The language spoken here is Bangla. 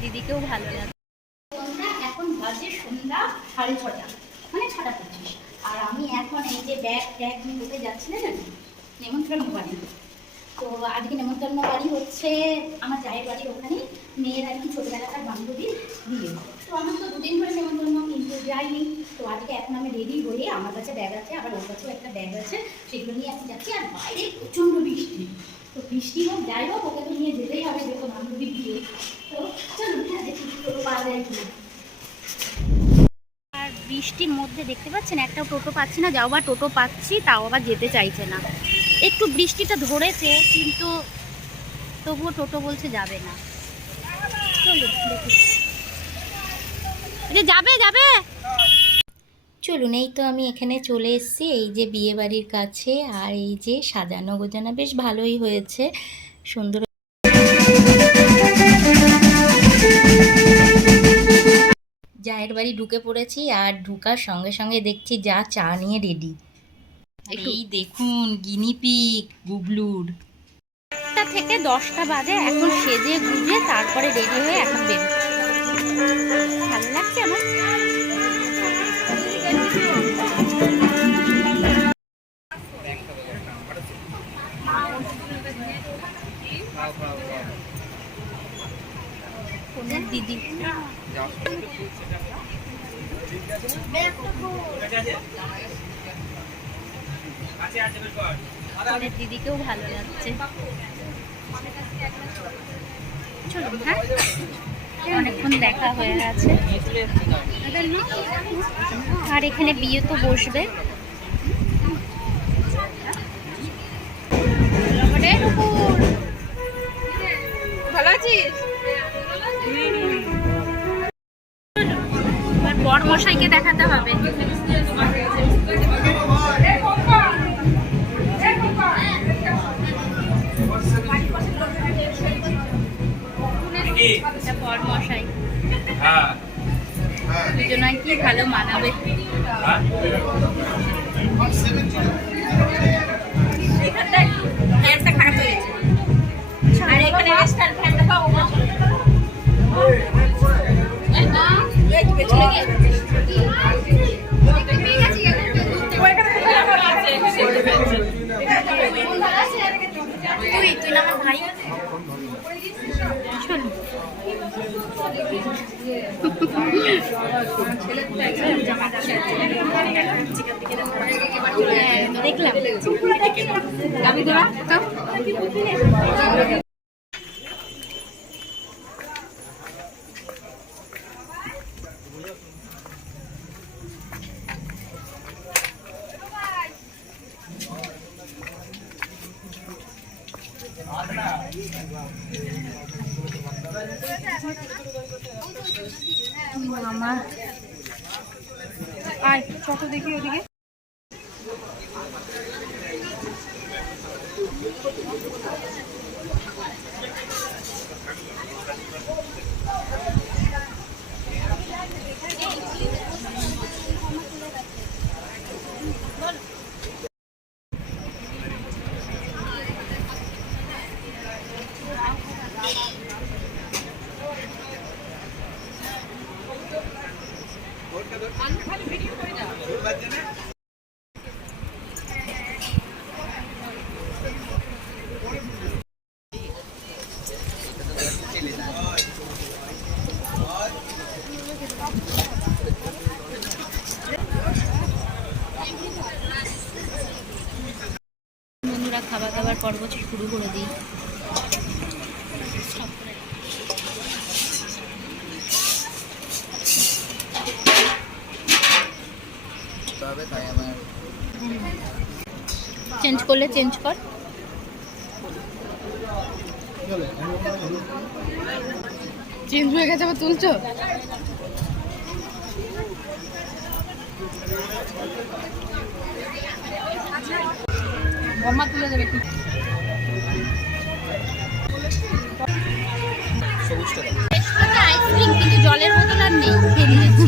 দিদিকেও ভালো লাগে। এখন বাজে সন্ধ্যা 6:30, মানে 6:25, আর আমি এখন এই যে ব্যাগ ট্যাগ নিয়ে কোথায় যাচ্ছিলেন নেমন্ত্রণ বাড়ি। তো আজকে নেমন্ত্রণ বাড়ি হচ্ছে আমার জায়ের বাড়ির ওখানে, মেয়ের আর কি ছোটোবেলাকার বান্ধবীর বিয়ে। তো আমার তো দুদিন ধরে নেমন্ত্রণ কিন্তু যাইনি। তো আজকে এখন আমি রেডি হয়ে, আমার কাছে ব্যাগ আছে, আবার ওর কাছেও একটা ব্যাগ আছে, সেগুলো নিয়ে এখন যাচ্ছি। আর বাইরে প্রচণ্ড বৃষ্টি, তো বৃষ্টি হোক যাই হোক ওকে তো নিয়ে যেতেই হবে, দেখো বান্ধবীর বিয়ে। তো চলুন দেখি টোটো পাওয়া যায় কিনা। আর বৃষ্টির মধ্যে দেখতে পাচ্ছেন একটাও টোটো পাচ্ছি না, যাও বা টোটো পাচ্ছি তাও আবার যেতে চাইছে না। একটু বৃষ্টিটা ধরেছে কিন্তু তবুও টোটো বলছে যাবে না। চলুন দেখি, যাবে যাবে। চলুন, এই তো আমি এখানে চলে এসেছি, এই যে বিয়ে বাড়ির কাছে। আর এই যে সাজানো গোজানো বেশ ভালোই হয়েছে, সুন্দর। জায়ের বাড়ি ঢুকে পড়েছি, আর ঢুকার সঙ্গে সঙ্গে দেখছি যা চা নিয়ে রেডি। এই দেখুন গিনিপিগ গুবলুর। 8টা থেকে 10টা বাজে, এখন সেজে গুজে তারপরে রেডি হয়ে এখন বেরোচ্ছি। ভালো লাগছে আমার। দিদি দিদিকেও ভালো লাগছে। চলুন, হ্যাঁ অনেকক্ষণ দেখা হয়ে গেছে। আর এখানে বিয়ে তো বসবে। ভালো আছিস? বর মশাইকে দেখাতে হবে। বর মশাই দুজনায় কি ভালো মানাবে। ফ্যানটা খারাপ হয়েছে, আর এখানে ফ্যানটা পাবো না। তুই আমার ভাই। দেখলাম আমি তোরা তো মামা আয় ছোট দেখি ওদিকে। বন্ধুরা খাবার দাবার পর্ব শুরু করে দিই। চেঞ্জ করলে চেঞ্জ কর। চেঞ্জ হয়ে গেছে, আবার তুলছো। গম্মা তুলে দেবে ঠিক। আইসক্রিম কিন্তু জলের বোতল আর নেই, খেয়ে নিয়েছি।